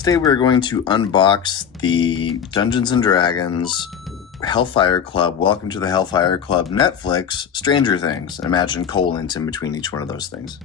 Today we're going to unbox the Dungeons & Dragons Hellfire Club, Welcome to the Hellfire Club, Netflix, Stranger Things, and imagine colons in between each one of those things.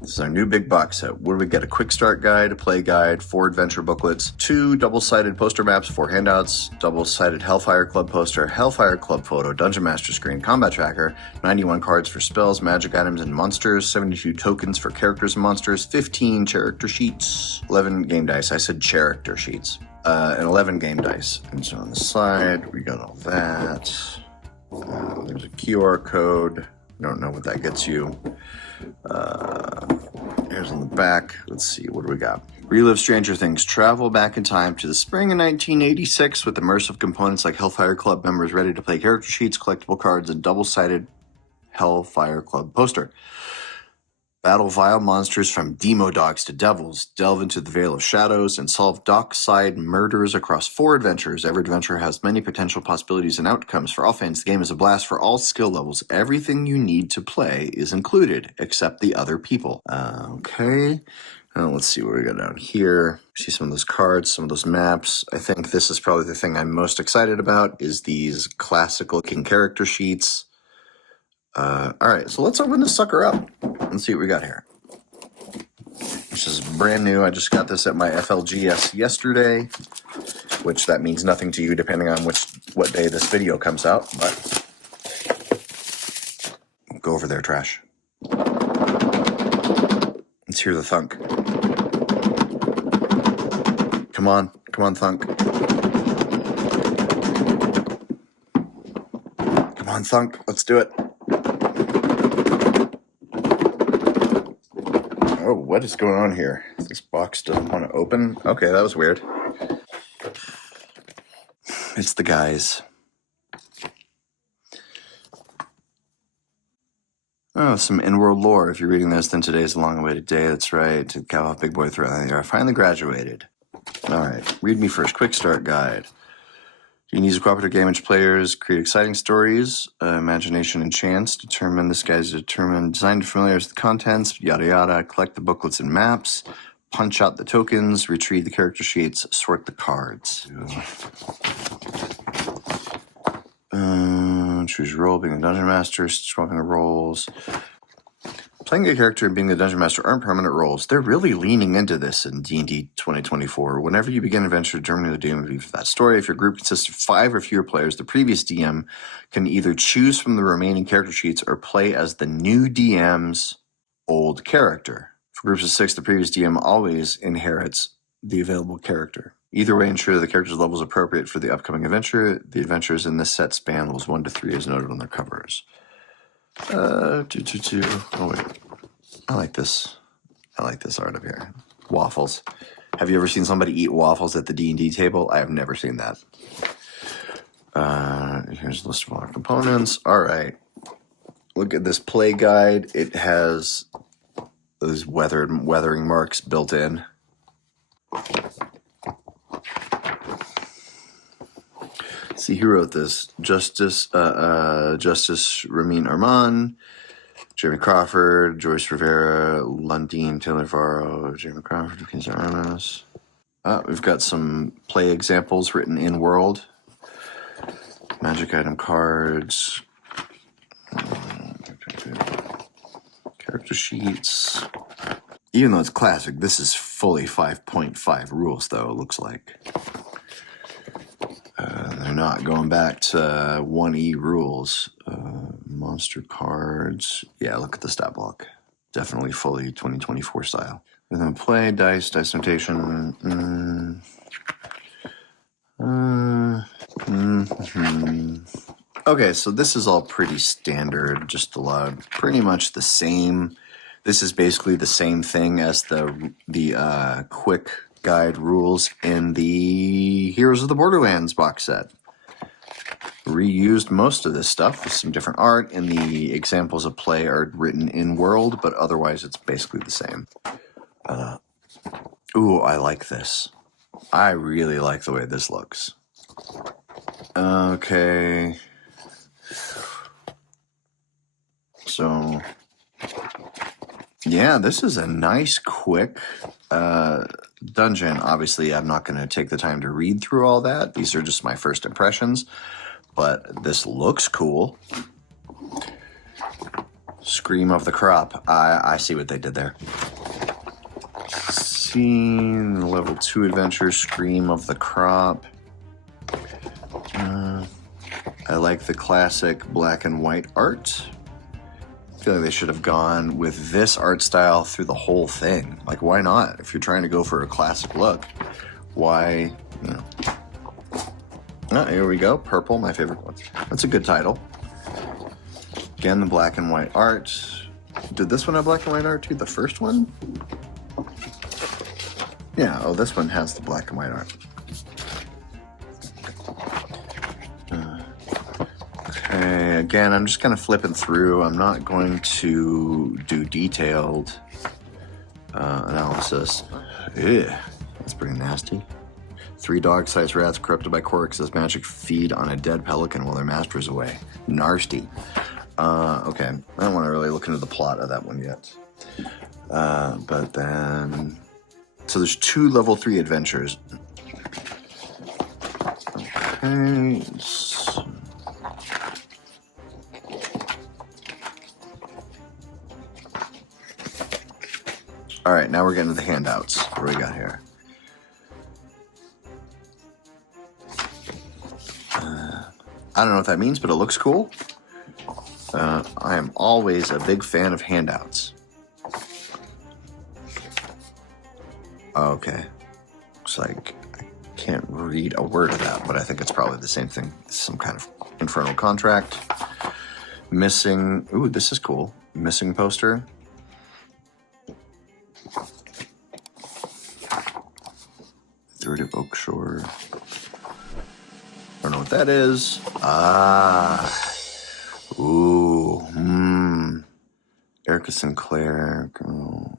This is our new big box set. What do we get? A quick start guide, a play guide, 4 adventure booklets, 2 double-sided poster maps, 4 handouts, double-sided Hellfire Club poster, Hellfire Club photo, Dungeon Master screen, combat tracker, 91 cards for spells, magic items, and monsters, 72 tokens for characters and monsters, 15 character sheets, 11 game dice. I said character sheets. And 11 game dice. And so on the side, we got all that. There's a QR code. Don't know what that gets you. Here's on the back. Let's see, what do we got? Relive Stranger Things. Travel back in time to the spring of 1986 with immersive components like Hellfire Club members ready to play character sheets, collectible cards, and double-sided Hellfire Club poster. Battle vile monsters from demo dogs to devils, delve into the Veil of Shadows, and solve dockside murders across 4 adventures. Every adventure has many potential possibilities and outcomes. For all fans, the game is a blast for all skill levels. Everything you need to play is included, except the other people. Okay. Let's see what we got down here. See some of those cards, some of those maps. I think this is probably the thing I'm most excited about, is these classical-looking character sheets. All right, so let's open this sucker up and see what we got here. This is brand new. I just got this at my FLGS yesterday, which that means nothing to you depending on what day this video comes out, but go over there, trash. Let's hear the thunk. Come on, thunk. Come on, thunk, let's do it. Oh, what is going on here? This box doesn't want to open. Okay, that was weird. It's the guys. Oh, some in-world lore. If you're reading this, then today's a long-awaited day. That's right. To cap off Big Boy throughout the year. I finally graduated. All right, read me first. Quick start guide. You can use a cooperative game in which players create exciting stories, imagination and chance. This guide's designed to familiarize with the contents, yada yada. Collect the booklets and maps, punch out the tokens, retrieve the character sheets, sort the cards. Choose your role, being the Dungeon Master, swapping the roles. Playing a character and being the Dungeon Master aren't permanent roles. They're really leaning into this in D&D 2024. Whenever you begin an adventure, determining the DM of that story, if your group consists of 5 or fewer players, the previous DM can either choose from the remaining character sheets or play as the new DM's old character. For groups of 6, the previous DM always inherits the available character. Either way, ensure the character's level is appropriate for the upcoming adventure. The adventures in this set span levels 1 to 3 as noted on their covers. 2. Oh, wait. I like this. I like this art up here. Waffles. Have you ever seen somebody eat waffles at the D&D table? I have never seen that. Here's a list of all our components. All right. Look at this play guide. It has those weathering marks built in. See, who wrote this? Justice Ramin Arman, Jeremy Crawford, Joyce Rivera, Lundeen, Taylor Varro, Jeremy Crawford, Kings Aramis. We've got some play examples written in world. Magic item cards. Character sheets. Even though it's classic, this is fully 5.5 rules, though, it looks like. They're not going back to 1E rules. Monster cards. Yeah, look at the stat block. Definitely fully 2024 style. And then play, dice notation. Okay, so this is all pretty standard. Just a lot, pretty much the same. This is basically the same thing as the quick guide rules in the Heroes of the Borderlands box set. Reused most of this stuff with some different art, and the examples of play are written in world, but otherwise it's basically the same. Ooh, I like this. I really like the way this looks. Okay. So, yeah, this is a nice, quick dungeon. Obviously, I'm not going to take the time to read through all that. These are just my first impressions, but this looks cool. Scream of the Crop. I see what they did there. Scene, level 2 adventure, Scream of the Crop. I like the classic black and white art. I feel like they should have gone with this art style through the whole thing. Like, why not? If you're trying to go for a classic look, why, you know. Oh, here we go. Purple, my favorite one. That's a good title. Again, the black and white art. Did this one have black and white art too? The first one? Yeah, oh, this one has the black and white art. Okay, again, I'm just kind of flipping through. I'm not going to do detailed analysis. Ew, that's pretty nasty. 3 dog-sized rats corrupted by Corix's magic feed on a dead pelican while their master is away. Nasty. Okay, I don't want to really look into the plot of that one yet. But then... So there's 2 level 3 adventures. Okay. So... Alright, now we're getting to the handouts. What do we got here? I don't know what that means, but it looks cool. I am always a big fan of handouts. Okay. Looks like I can't read a word of that, but I think it's probably the same thing. Some kind of infernal contract. Missing... Ooh, this is cool. Missing poster. Third of Oakshore. Don't know what that is. Ah. Ooh. Erica Sinclair. Girl.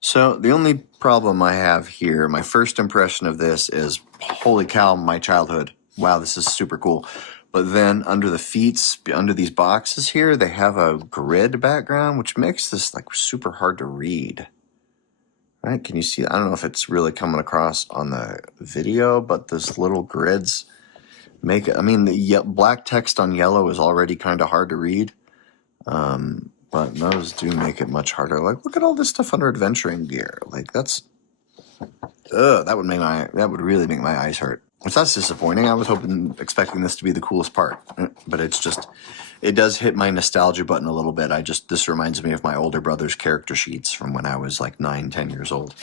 So the only problem I have here, my first impression of this is, holy cow, my childhood. Wow, this is super cool. But then under the feet, under these boxes here, they have a grid background, which makes this like super hard to read. Right? Can you see? I don't know if it's really coming across on the video, but this little grids make it. I mean, the black text on yellow is already kind of hard to read, but those do make it much harder. Like, look at all this stuff under adventuring gear. Like, that's, that would really make my eyes hurt. Which that's disappointing. I was expecting this to be the coolest part, but it's just, it does hit my nostalgia button a little bit. This reminds me of my older brother's character sheets from when I was like 9, 10 years old.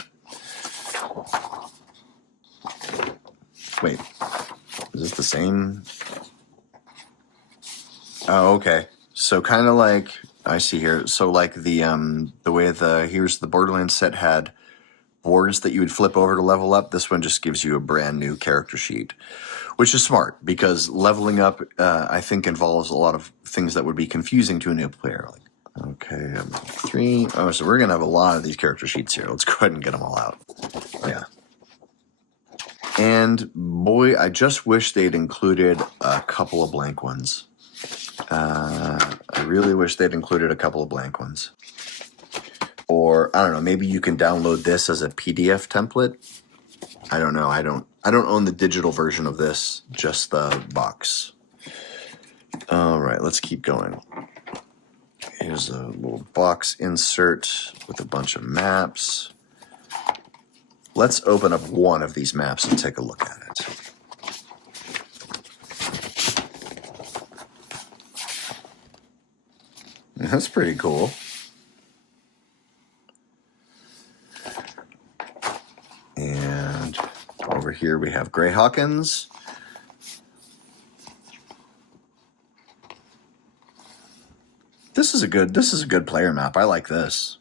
Wait, is this the same? Oh, okay. So kind of like, I see here. So like the way here's the Borderlands set had boards that you would flip over to level up. This one just gives you a brand new character sheet, which is smart because leveling up, I think, involves a lot of things that would be confusing to a new player. Like, okay, 3. Oh, so we're gonna have a lot of these character sheets here. Let's go ahead and get them all out. Oh, yeah. And boy, I just wish they'd included a couple of blank ones. I really wish they'd included a couple of blank ones. Or, I don't know, maybe you can download this as a PDF template. I don't know. I don't own the digital version of this, just the box. All right, let's keep going. Here's a little box insert with a bunch of maps. Let's open up one of these maps and take a look at it. That's pretty cool. And over here we have Grey Hawkins. This is a good player map. I like this.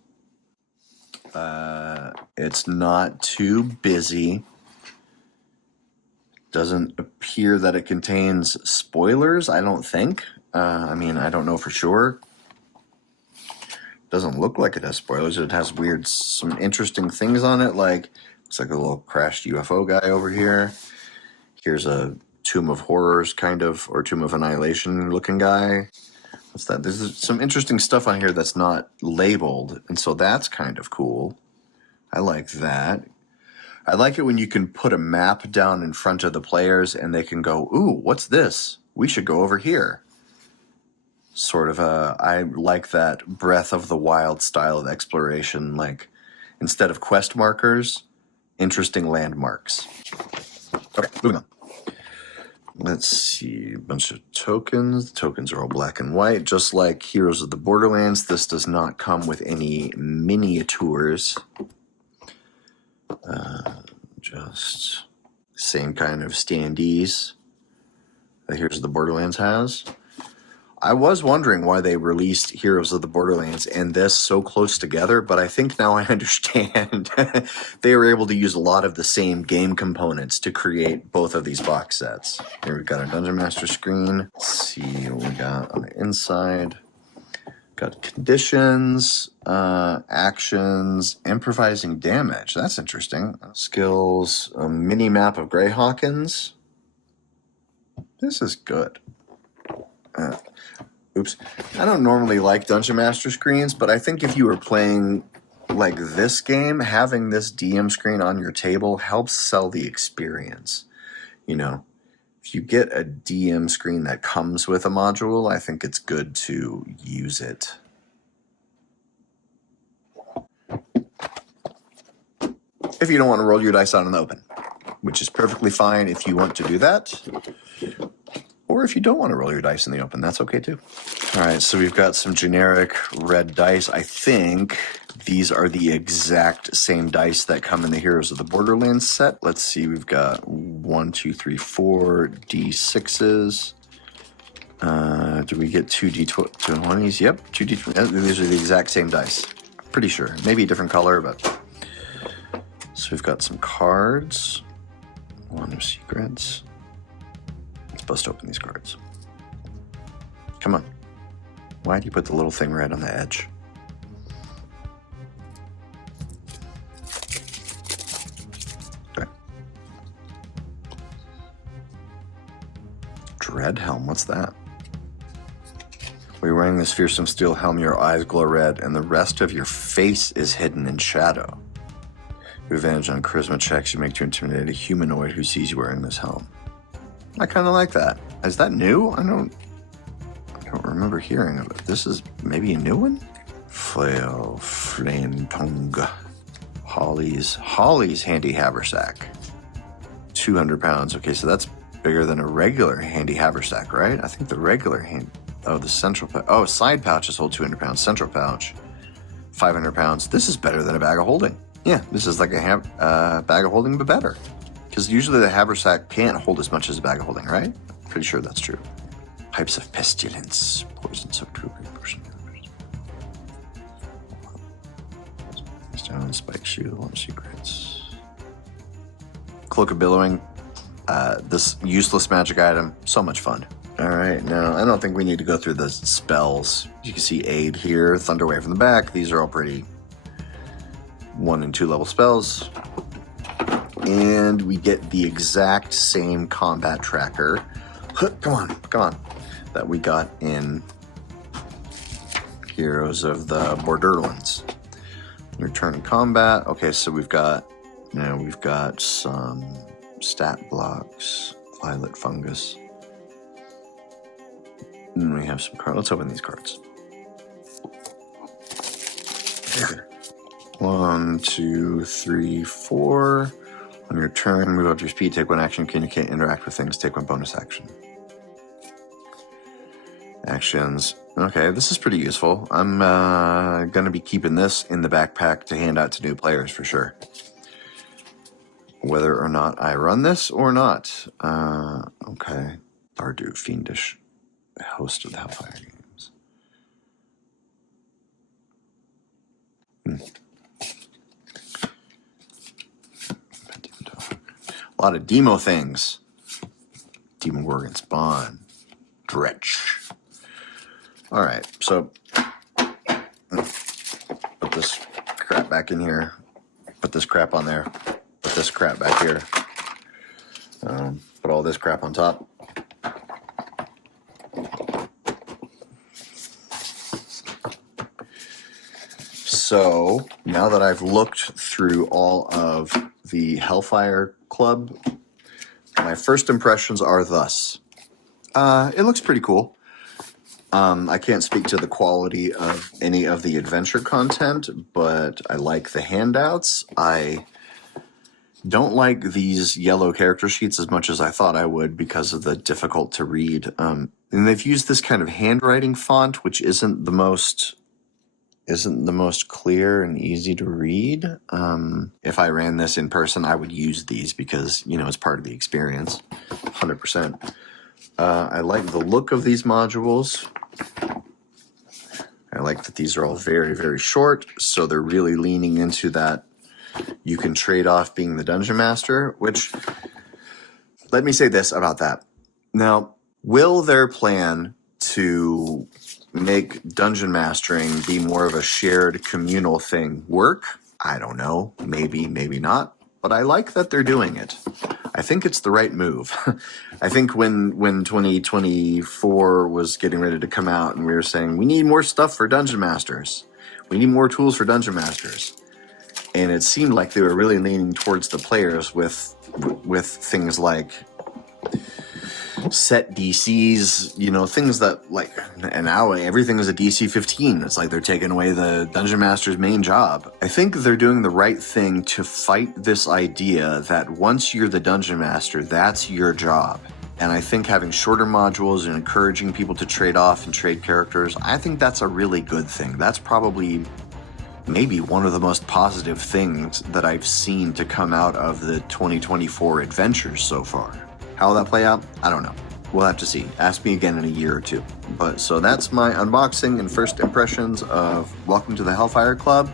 It's not too busy. Doesn't appear that it contains spoilers, I don't think. I mean, I don't know for sure. Doesn't look like it has spoilers. It has some interesting things on it, like it's like a little crashed UFO guy over here. Here's a Tomb of Horrors kind of, or Tomb of Annihilation looking guy. What's that? There's some interesting stuff on here that's not labeled, and so that's kind of cool. I like that. I like it when you can put a map down in front of the players and they can go, ooh, what's this? We should go over here. Sort of I like that Breath of the Wild style of exploration, like instead of quest markers, interesting landmarks. Okay, moving on. Let's see, a bunch of tokens. The tokens are all black and white, just like Heroes of the Borderlands. This does not come with any miniatures. Just same kind of standees that Heroes of the Borderlands has. I was wondering why they released Heroes of the Borderlands and this so close together, but I think now I understand. They were able to use a lot of the same game components to create both of these box sets. Here we've got our Dungeon Master screen. Let's see what we got on the inside. Got conditions, actions, improvising damage. That's interesting. Skills, a mini map of Greyhawkins. This is good. Oops. I don't normally like Dungeon Master screens, but I think if you were playing like this game, having this DM screen on your table helps sell the experience. You know, if you get a DM screen that comes with a module, I think it's good to use it. If you don't want to roll your dice out in the open, which is perfectly fine if you want to do that. Or if you don't want to roll your dice in the open, that's okay too. All right, so we've got some generic red dice. I think these are the exact same dice that come in the Heroes of the Borderlands set. Let's see, we've got 1, 2, 3, 4 D6s. Do we get 2 D20s? Yep, 2 D20s. These are the exact same dice. Pretty sure. Maybe a different color, but... So we've got some cards. One of secrets. Let's bust open these cards. Come on. Why do you put the little thing right on the edge? Okay. Dread helm, what's that? While you're wearing this fearsome steel helm, your eyes glow red, and the rest of your face is hidden in shadow. Your advantage on charisma checks you make to intimidate a humanoid who sees you wearing this helm. I kind of like that. Is that new? I don't remember hearing of it. This is maybe a new one? Flail, flame tongue. Holly's handy haversack. 200 pounds. Okay, so that's bigger than a regular handy haversack, right? I think the regular the central pouch. Oh, side pouches hold 200 pounds. Central pouch, 500 pounds. This is better than a bag of holding. Yeah, this is like a bag of holding, but better. Because usually the haversack can't hold as much as a bag of holding, right? Pretty sure that's true. Pipes of pestilence. Poison so true. Stone, spike shoe, one secrets. Cloak of Billowing. This useless magic item. So much fun. All right, now I don't think we need to go through the spells. You can see Aid here, Thunder Wave from the back. These are all pretty 1 and 2 level spells. And we get the exact same combat tracker. Come on. That we got in Heroes of the Borderlands. Return to combat. Okay, so we've got some stat blocks, violet fungus. And we have some cards. Let's open these cards. 1, 2, 3, 4. On your turn, move up to your speed, take 1 action. Can you can't interact with things, take 1 bonus action. Actions. Okay, this is pretty useful. I'm going to be keeping this in the backpack to hand out to new players for sure. Whether or not I run this or not. Okay. Bardu, Fiendish, host of the Hellfire games. A lot of demo things. Demon Gorgon Spawn. Dretch. Alright, so put this crap back in here. Put this crap on there. Put this crap back here. Put all this crap on top. So now that I've looked through all of the Hellfire Club, my first impressions are thus. It looks pretty cool. I can't speak to the quality of any of the adventure content, but I like the handouts. I don't like these yellow character sheets as much as I thought I would because of the difficult to read. And they've used this kind of handwriting font, which isn't the most clear and easy to read. If I ran this in person, I would use these because, it's part of the experience, 100%. I like the look of these modules. I like that these are all very, very short, so they're really leaning into that you can trade off being the Dungeon Master, which, let me say this about that. Now, will their plan to make Dungeon Mastering be more of a shared communal thing work? I don't know. Maybe, maybe not. But I like that they're doing it. I think it's the right move. I think when 2024 was getting ready to come out and we were saying, we need more stuff for Dungeon Masters. We need more tools for Dungeon Masters. And it seemed like they were really leaning towards the players with things like set DCs, things that and now everything is a DC 15. It's like they're taking away the Dungeon Master's main job. I think they're doing the right thing to fight this idea that once you're the Dungeon Master, that's your job. And I think having shorter modules and encouraging people to trade off and trade characters, I think that's a really good thing. That's probably maybe one of the most positive things that I've seen to come out of the 2024 adventures so far. How will that play out? I don't know. We'll have to see. Ask me again in a year or two. But so that's my unboxing and first impressions of Welcome to the Hellfire Club.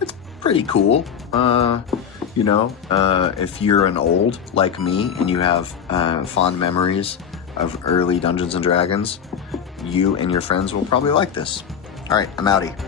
It's pretty cool. If you're an old like me and you have fond memories of early Dungeons and Dragons, you and your friends will probably like this. All right, I'm outie.